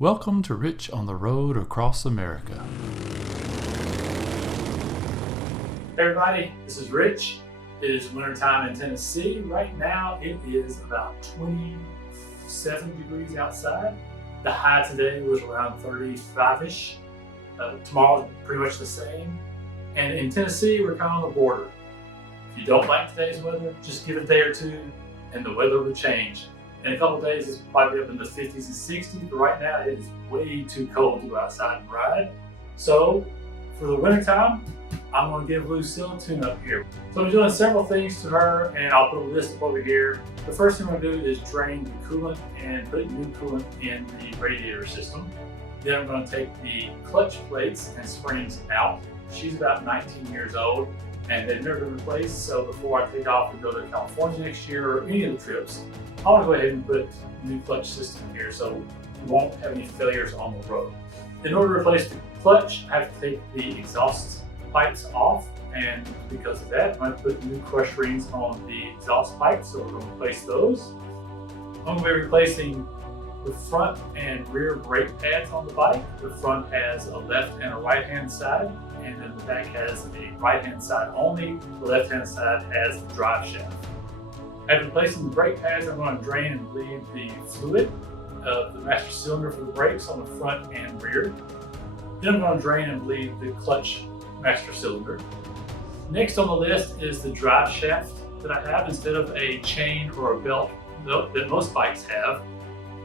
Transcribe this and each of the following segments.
Welcome to Rich on the Road Across America. Hey everybody, this is Rich. It is wintertime in Tennessee. Right now it is about 27 degrees outside. The high today was around 35-ish. Tomorrow is pretty much the same. And in Tennessee, we're kind of on the border. If you don't like today's weather, just give it a day or two and the weather will change. In a couple of days, it's probably up in the 50s and 60s, but right now it is way too cold to go outside and ride. So for the wintertime, I'm going to give Lucille a tune-up here. So I'm doing several things to her, and I'll put a list up over here. The first thing I'm going to do is drain the coolant and put new coolant in the radiator system. Then I'm going to take the clutch plates and springs out. She's about 19 years old, and they've never been replaced, so before I take off and go to California next year or any of the trips, I want to go ahead and put a new clutch system here so we won't have any failures on the road. In order to replace the clutch, I have to take the exhaust pipes off, and because of that, I'm going to put new crush rings on the exhaust pipes, so we're going to replace those. I'm going to be replacing the front and rear brake pads on the bike. The front has a left and a right hand side, and then the back has a right hand side only. The left hand side has the drive shaft. After replacing the brake pads, I'm going to drain and bleed the fluid of the master cylinder for the brakes on the front and rear. Then I'm going to drain and bleed the clutch master cylinder. Next on the list is the drive shaft that I have. Instead of a chain or a belt that most bikes have,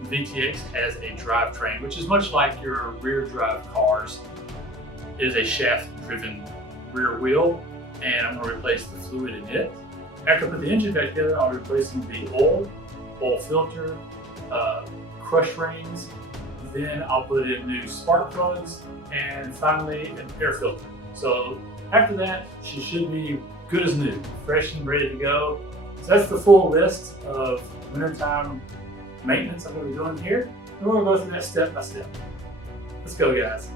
the VTX has a drivetrain, which is much like your rear drive cars. It is a shaft driven rear wheel, and I'm going to replace the fluid in it. After I put the engine back together, I'll be replacing the oil filter, crush rings, then I'll put in new spark plugs, and finally an air filter. So after that, she should be good as new, fresh and ready to go. So that's the full list of wintertime maintenance I'm going to be doing here. And we're going to go through that step by step. Let's go, guys.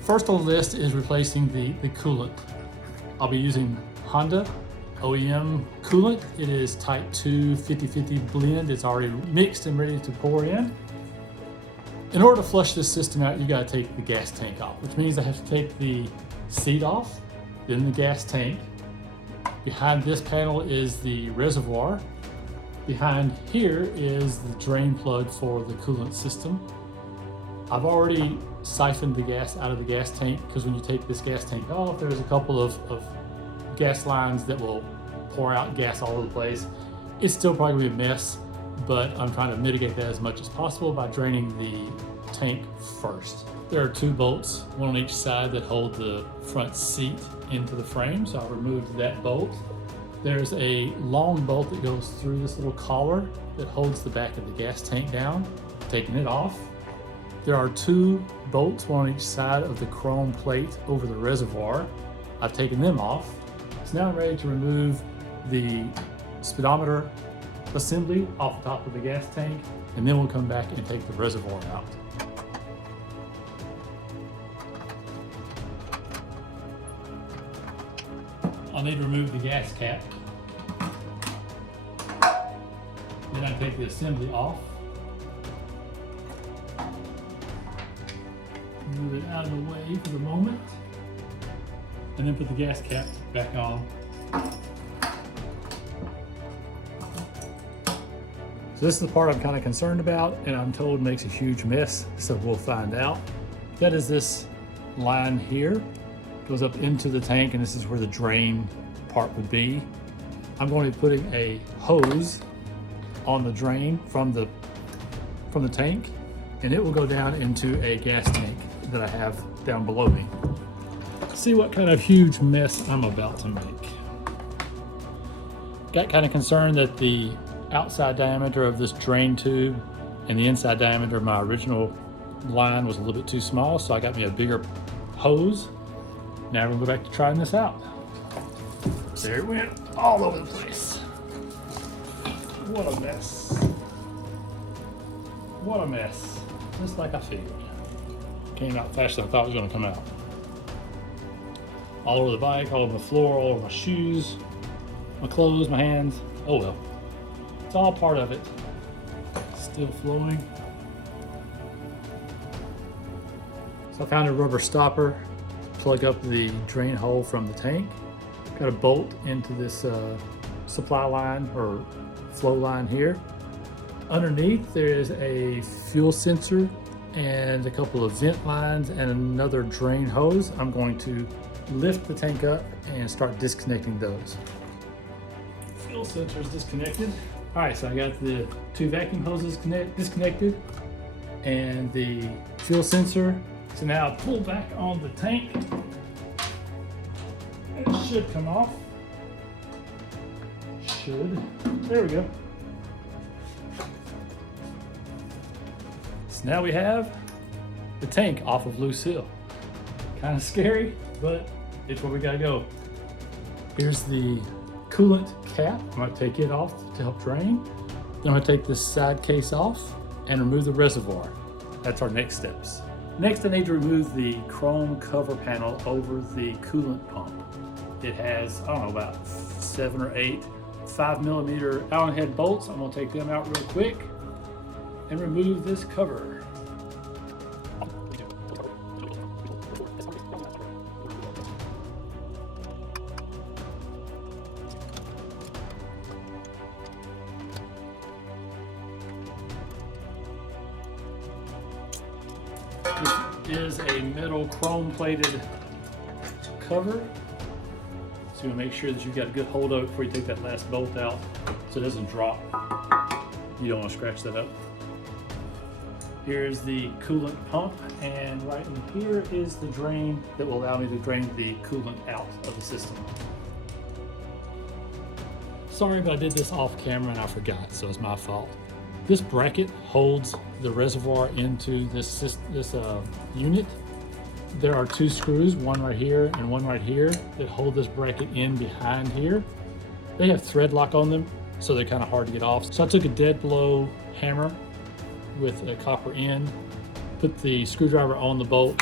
First on the list is replacing the coolant. I'll be using Honda OEM coolant. It is type 2 50-50 blend. It's already mixed and ready to pour in. In order to flush this system out, you got to take the gas tank off, which means I have to take the seat off, then the gas tank. Behind this panel is the reservoir. Behind here is the drain plug for the coolant system. I've already siphoned the gas out of the gas tank because when you take this gas tank off, there's a couple of gas lines that will pour out gas all over the place. It's still probably gonna be a mess, but I'm trying to mitigate that as much as possible by draining the tank first. There are two bolts, one on each side, that hold the front seat into the frame, so I'll remove that bolt. There's a long bolt that goes through this little collar that holds the back of the gas tank down, taking it off. There are two bolts, one on each side of the chrome plate over the reservoir. I've taken them off. So now I'm ready to remove the speedometer assembly off the top of the gas tank, and then we'll come back and take the reservoir out. I'll need to remove the gas cap. Then I take the assembly off. Move it out of the way for the moment, and then put the gas cap back on. So this is the part I'm kind of concerned about, and I'm told makes a huge mess, so we'll find out. That is this line here, goes up into the tank, and this is where the drain part would be. I'm going to be putting a hose on the drain from the tank, and it will go down into a gas tank that I have down below me. See what kind of huge mess I'm about to make. Got kind of concerned that the outside diameter of this drain tube and the inside diameter of my original line was a little bit too small, so I got me a bigger hose. Now we're gonna go back to trying this out. There it went all over the place. What a mess. What a mess. Just like I figured. Came out faster than I thought it was gonna come out. All over the bike, all over the floor, all over my shoes, my clothes, my hands. Oh well. It's all part of it. Still flowing. So I found a rubber stopper, plug up the drain hole from the tank. Got a bolt into this supply line or flow line here. Underneath there is a fuel sensor and a couple of vent lines and another drain hose. I'm going to lift the tank up and start disconnecting those. Fuel sensor is disconnected. All right, so I got the two vacuum hoses disconnected and the fuel sensor. So now I pull back on the tank. It should come off. There we go. So now we have the tank off of Lucille. Kind of scary, but it's where we gotta go. Here's the coolant cap. I'm gonna take it off to help drain. Then I'm gonna take this side case off and remove the reservoir. That's our next steps. Next, I need to remove the chrome cover panel over the coolant pump. It has, I don't know, about 7 or 8 5mm Allen head bolts. I'm gonna take them out real quick and remove this cover. This is a metal chrome plated cover. So you make sure that you've got a good hold of it before you take that last bolt out so it doesn't drop. You don't want to scratch that up. Here's the coolant pump, and right in here is the drain that will allow me to drain the coolant out of the system. Sorry, but I did this off camera and I forgot, so it's my fault. This bracket holds the reservoir into this unit. There are 2 screws, one right here and one right here, that hold this bracket in behind here. They have thread lock on them, so they're kind of hard to get off. So I took a dead blow hammer with a copper end, put the screwdriver on the bolt,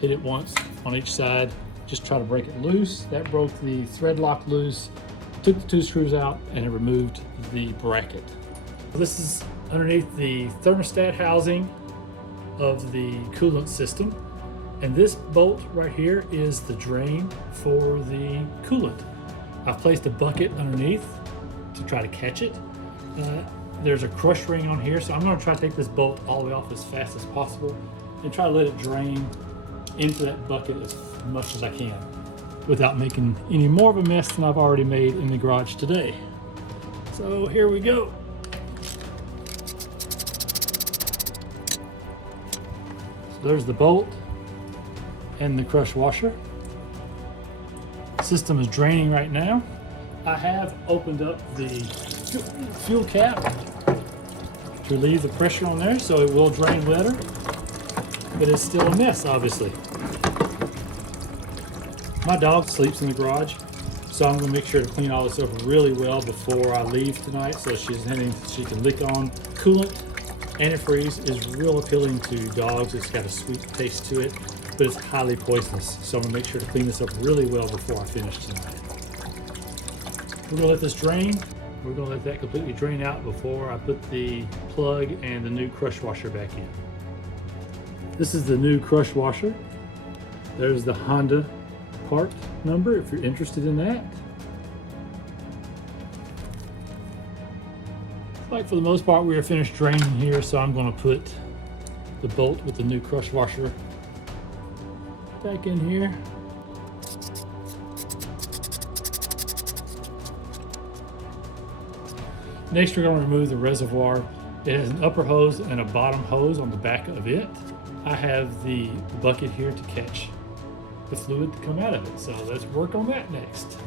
hit it once on each side, just try to break it loose. That broke the thread lock loose, took the 2 screws out, and it removed the bracket. This is underneath the thermostat housing of the coolant system. And this bolt right here is the drain for the coolant. I've placed a bucket underneath to try to catch it. There's a crush ring on here, so I'm gonna try to take this bolt all the way off as fast as possible and try to let it drain into that bucket as much as I can without making any more of a mess than I've already made in the garage today. So here we go. So there's the bolt and the crush washer. System is draining right now. I have opened up the fuel cap to relieve the pressure on there, so it will drain better, but it's still a mess, obviously. My dog sleeps in the garage, so I'm gonna make sure to clean all this up really well before I leave tonight, so she can lick on. Coolant antifreeze is real appealing to dogs. It's got a sweet taste to it, but it's highly poisonous. So I'm gonna make sure to clean this up really well before I finish tonight. We're gonna let this drain. We're gonna let that completely drain out before I put the plug and the new crush washer back in. This is the new crush washer. There's the Honda part number if you're interested in that. Like for the most part, we are finished draining here, so I'm gonna put the bolt with the new crush washer back in here. Next, we're going to remove the reservoir. It has an upper hose and a bottom hose on the back of it. I have the bucket here to catch the fluid to come out of it. So let's work on that next.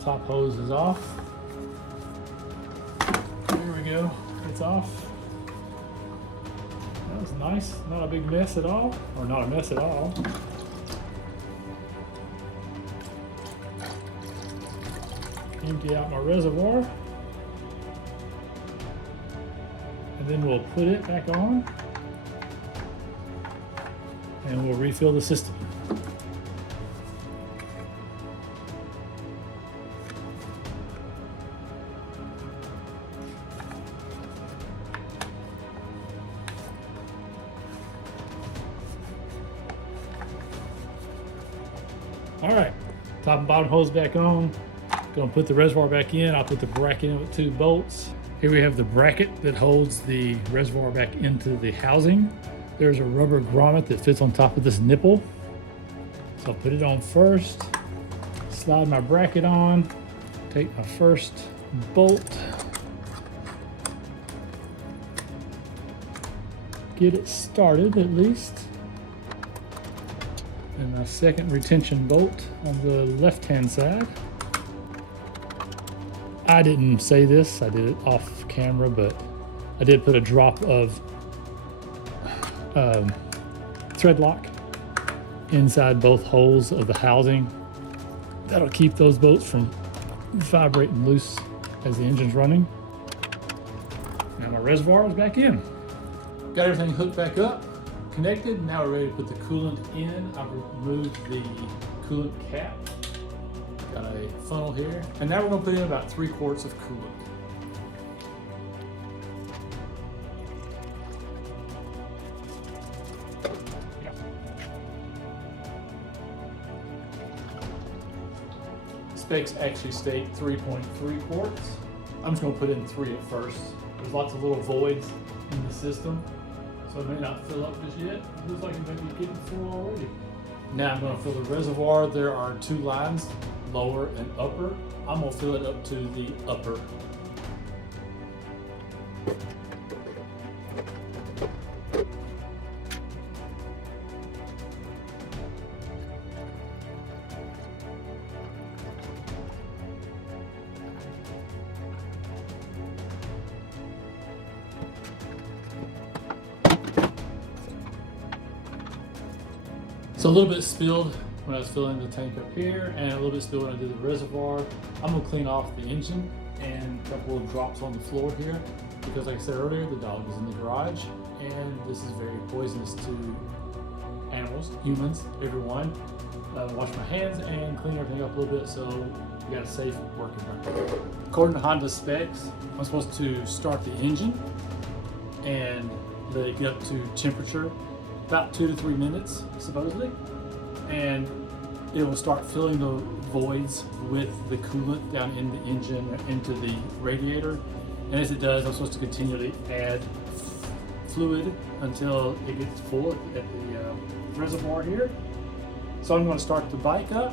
Top hose is off. There we go. It's off. That was nice. Not a big mess at all, or not a mess at all. Empty out my reservoir. And then we'll put it back on. And we'll refill the system. All right, top and bottom hose back on. Gonna put the reservoir back in. I'll put the bracket in with 2 bolts. Here we have the bracket that holds the reservoir back into the housing. There's a rubber grommet that fits on top of this nipple. So I'll put it on first, slide my bracket on, take my first bolt, get it started at least, and my second retention bolt on the left-hand side. I didn't say this, I did it off camera, but I did put a drop of thread lock inside both holes of the housing. That'll keep those bolts from vibrating loose as the engine's running. Now my reservoir is back in. Got everything hooked back up, connected. Now we're ready to put the coolant in. I've removed the coolant cap. Got a funnel here. And now we're gonna put in about 3 quarts of coolant. Specs actually state 3.3 quarts. I'm just gonna put in 3 at first. There's lots of little voids in the system, so it may not fill up just yet. It looks like it may be getting full already. Now I'm gonna fill the reservoir. There are 2 lines, lower and upper. I'm gonna fill it up to the upper. So a little bit spilled when I was filling the tank up here, and a little bit spilled when I did the reservoir. I'm gonna clean off the engine and a couple of drops on the floor here, because like I said earlier, the dog is in the garage, and this is very poisonous to animals, humans, everyone. Wash my hands and clean everything up a little bit so we got a safe working environment. According to Honda specs, I'm supposed to start the engine and let it get up to temperature about 2 to 3 minutes, supposedly, and it will start filling the voids with the coolant down in the engine, into the radiator. And as it does, I'm supposed to continually add fluid until it gets full at the reservoir here. So I'm going to start the bike up,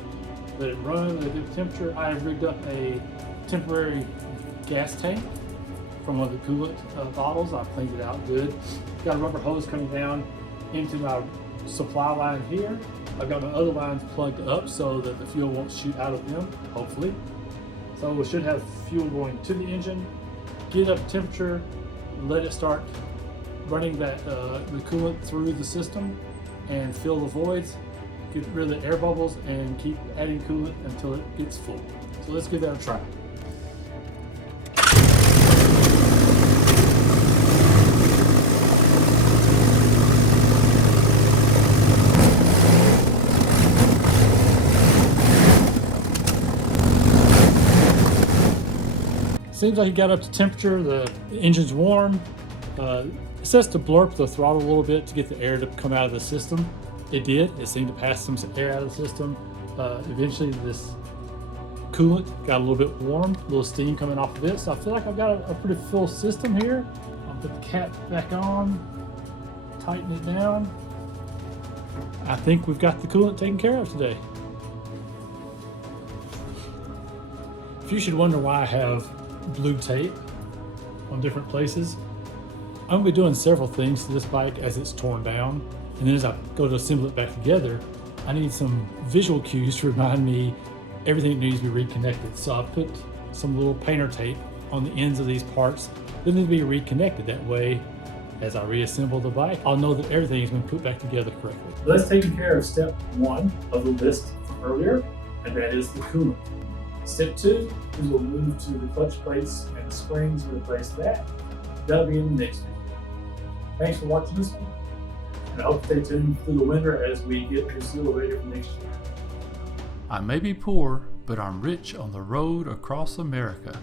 let it run at a good temperature. I have rigged up a temporary gas tank from one of the coolant bottles. I've cleaned it out good. Got a rubber hose coming down into my supply line here. I've got my other lines plugged up so that the fuel won't shoot out of them, hopefully. So we should have fuel going to the engine, get up temperature, let it start running the coolant through the system and fill the voids, get rid of the air bubbles, and keep adding coolant until it gets full. So let's give that a try. Seems like it got up to temperature, the engine's warm. It says to blurp the throttle a little bit to get the air to come out of the system. It did. It seemed to pass some air out of the system. Eventually this coolant got a little bit warm, a little steam coming off of it. So I feel like I've got a pretty full system here. I'll put the cap back on, tighten it down. I think we've got the coolant taken care of today. If you should wonder why I have blue tape on different places, I'm going to be doing several things to this bike as it's torn down, and then as I go to assemble it back together, I need some visual cues to remind me everything needs to be reconnected. So I put some little painter tape on the ends of these parts that need to be reconnected. That way, as I reassemble the bike, I'll know that everything has been put back together correctly. Let's take care of step 1 of the list from earlier, and that is the coolant. Step 2 is we'll move to the clutch plates and the springs and replace that. That'll be in the next video. Thanks for watching this one, and I hope to stay tuned through the winter as we get Lucille ready for next year. I may be poor, but I'm rich on the road across America.